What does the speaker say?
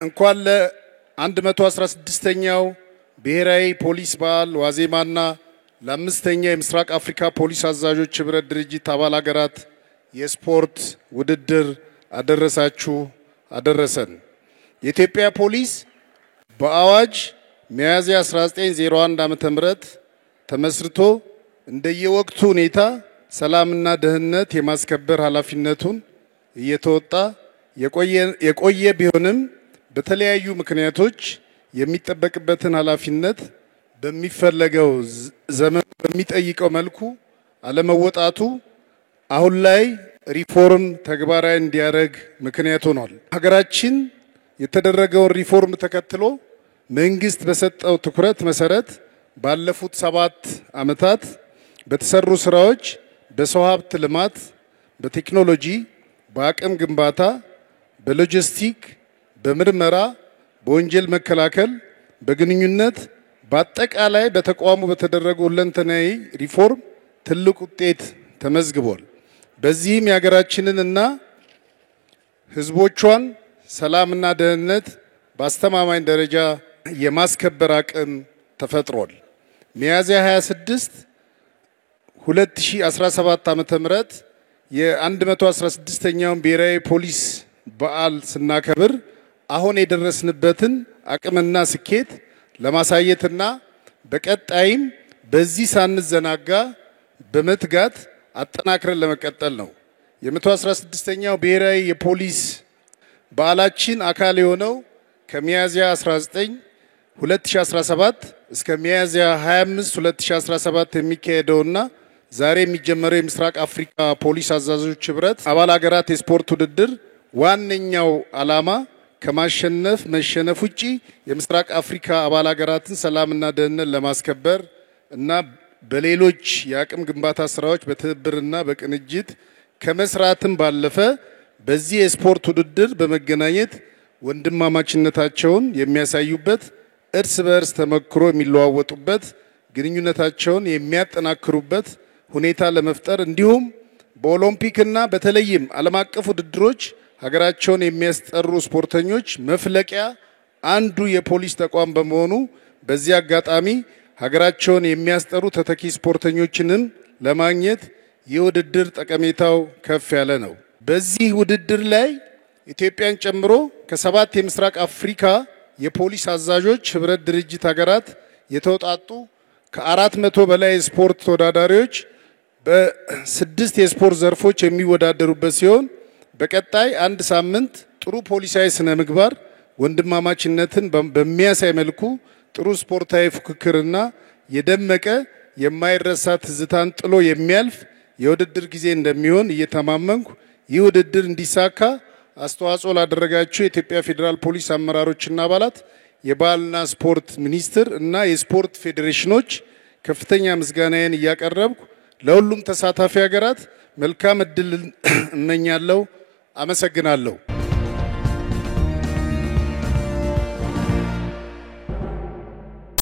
እንኳን ለ116ኛው ብሔራዊ ፖሊስ በዓል ዋዜማና ለ5ኛ የምስራቅ አፍሪካ ፖሊስ አዛዦች ህብረት ድርጅት አባል ሀገራት የስፖርት ውድድር አደረሳችሁ አደረሰን። የኢትዮጵያ ፖሊስ በአዋጅ ሚያዝያ 1901 ዓ.ም ተመስርቶ እንደየወቅቱ ሁኔታ ሰላምና ደህንነት የማስከበር ኃላፊነቱን እየተወጣ የቆየ ቢሆንም በተለያዩ ምክንያቶች የሚጠበቅበትን ኃላፊነት በሚፈለገው ዘመን በሚጠይቀው መልኩ አለመወጣቱ አሁን ላይ ሪፎርም ተግባራዊ እንዲያደርግ ምክንያት ሆኗል። ሀገራችን የተደረገውን ሪፎርም ተከትሎ መንግስት በሰጠው ትኩረት መሰረት ባለፉት 7 ዓመታት በተሰሩ ስራዎች በሰው ሀብት ልማት፣ በቴክኖሎጂ፣ በአቅም ግንባታ፣ በሎጂስቲክ፣ በምርመራ፣ በወንጀል መከላከል፣ በግንኙነት በአጠቃላይ በተቋሙ በተደረገው ሁለንተናዊ ሪፎርም ትልቅ ውጤት ተመዝግቧል። በዚህም የሀገራችንንና ህዝቦቿን ሰላምና ደህንነት በአስተማማኝ ደረጃ የማስከበር አቅም ተፈጥሯል። ሚያዝያ 26 2017 ዓ.ም የ116ኛውን ብሔራዊ ፖሊስ በዓል ስናከብር አሁን የደረስንበትን አቅምና ስኬት ለማሳየትና በቀጣይም በዚህ ሳንዘናጋ በመትጋት አጠናክረን ለመቀጠል ነው። የ116ኛው ብሔራዊ የፖሊስ በዓላችን አካል የሆነው ከሚያዝያ 19 2017 እስከ ሚያዝያ 25 2017 የሚካሄደውና ዛሬ የሚጀመረው የምስራቅ አፍሪካ ፖሊስ አዛዦች ህብረት አባል ሀገራት የስፖርት ውድድር ዋነኛው ዓላማ ከማሸነፍ መሸነፍ ውጪ የምስራቅ አፍሪካ አባል ሀገራትን ሰላምና ደህንነት ለማስከበር እና በሌሎች የአቅም ግንባታ ስራዎች በትብብርና በቅንጅት ከመስራትም ባለፈ በዚህ የስፖርት ውድድር በመገናኘት ወንድማማችነታቸውን የሚያሳዩበት፣ እርስ በርስ ተመክሮ የሚለዋወጡበት፣ ግንኙነታቸውን የሚያጠናክሩበት ሁኔታ ለመፍጠር እንዲሁም በኦሎምፒክና በተለይም ዓለም አቀፍ ውድድሮች ሀገራቸውን የሚያስጠሩ ስፖርተኞች መፍለቂያ አንዱ የፖሊስ ተቋም በመሆኑ በዚህ አጋጣሚ ሀገራቸውን የሚያስጠሩ ተተኪ ስፖርተኞችንም ለማግኘት የውድድር ጠቀሜታው ከፍ ያለ ነው። በዚህ ውድድር ላይ ኢትዮጵያን ጨምሮ ከ7 የምስራቅ አፍሪካ የፖሊስ አዛዦች ህብረት ድርጅት ሀገራት የተውጣጡ ከ400 በላይ ስፖርት ተወዳዳሪዎች በ6 የስፖርት ዘርፎች የሚወዳደሩበት ሲሆን በቀጣይ አንድ ሳምንት ጥሩ ፖሊሳዊ ስነ ምግባር ወንድማማችነትን በሚያሳይ መልኩ ጥሩ ስፖርታዊ ፉክክርና የደመቀ የማይረሳ ትዝታን ጥሎ የሚያልፍ የውድድር ጊዜ እንደሚሆን እየተማመንኩ ይህ ውድድር እንዲሳካ አስተዋጽኦ ላደረጋችሁ የኢትዮጵያ ፌዴራል ፖሊስ አመራሮችና አባላት፣ የባህልና ስፖርት ሚኒስቴር እና የስፖርት ፌዴሬሽኖች ከፍተኛ ምስጋናዬን እያቀረብኩ ለሁሉም ተሳታፊ ሀገራት መልካም እድል እመኛለሁ። አመሰግናለሁ።